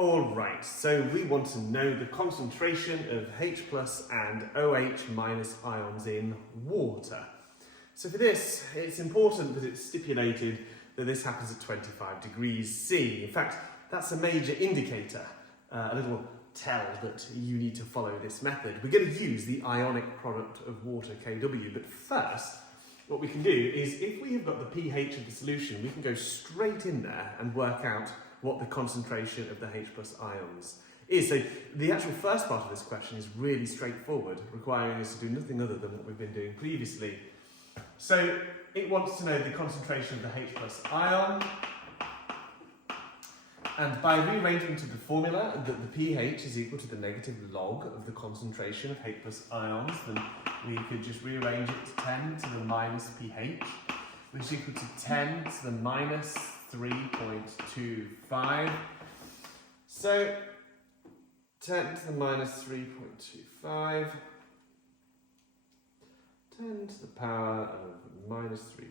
All right, so we want to know the concentration of H plus and OH minus ions in water. So for this, it's important that it's stipulated that this happens at 25 degrees C. In fact, that's a major indicator, a little tell that you need to follow this method. We're going to use the ionic product of water, Kw, but first, what we can do is, if we have got the pH of the solution, we can go straight in there and work out what the concentration of the H plus ions is. So the actual first part of this question is really straightforward, requiring us to do nothing other than what we've been doing previously. So it wants to know the concentration of the H plus ion, and by rearranging to the formula that the pH is equal to the negative log of the concentration of H plus ions, then we could just rearrange it to 10 to the minus pH, which is equal to 10 to the minus 3.25. So 10 to the minus 3.25, 10 to the power of minus 3.25.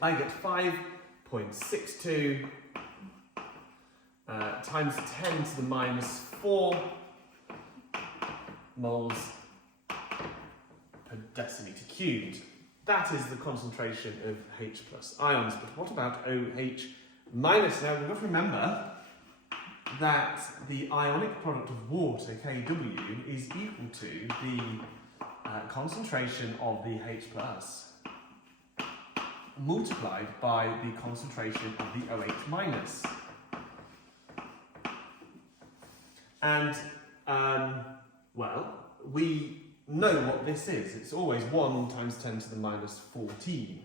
I get 5.62 times 10 to the minus 4 moles per decimeter cubed. That is the concentration of H plus ions. But what about OH minus? Now we've got to remember that the ionic product of water, Kw, is equal to the concentration of the H plus multiplied by the concentration of the OH minus. And, well, we know what this is. It's always 1 times 10 to the minus 14.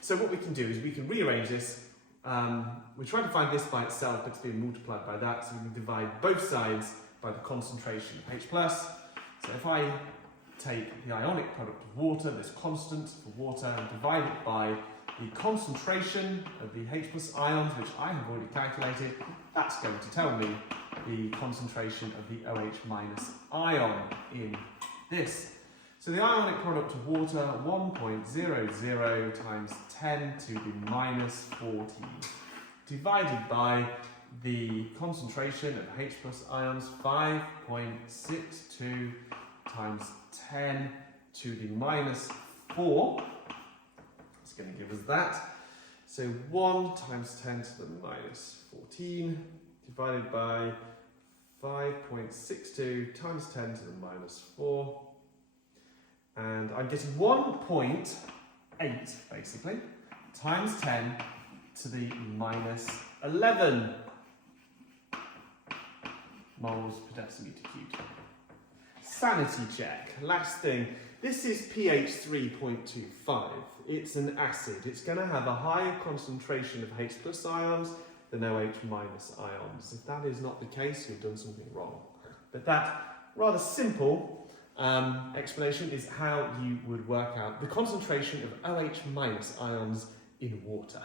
So what we can do is we can rearrange this. We're trying to find this by itself, but it's being multiplied by that, so we can divide both sides by the concentration of H plus. So if I take the ionic product of water, this constant for water, and divide it by the concentration of the H plus ions, which I have already calculated, that's going to tell me the concentration of the OH minus ion in this. So the ionic product of water, 1.00 times 10 to the minus 14, divided by the concentration of H plus ions, 5.62 times 10 to the minus 4. It's going to give us that. So 1 times 10 to the minus 14 divided by 5.62 times 10 to the minus 4. And I'm getting 1.8, basically, times 10 to the minus 11 moles per decimeter cubed. Sanity check. Last thing. This is pH 3.25. It's an acid. It's going to have a higher concentration of H plus ions than OH minus ions. If that is not the case, you've done something wrong. But that rather simple explanation is how you would work out the concentration of OH minus ions in water.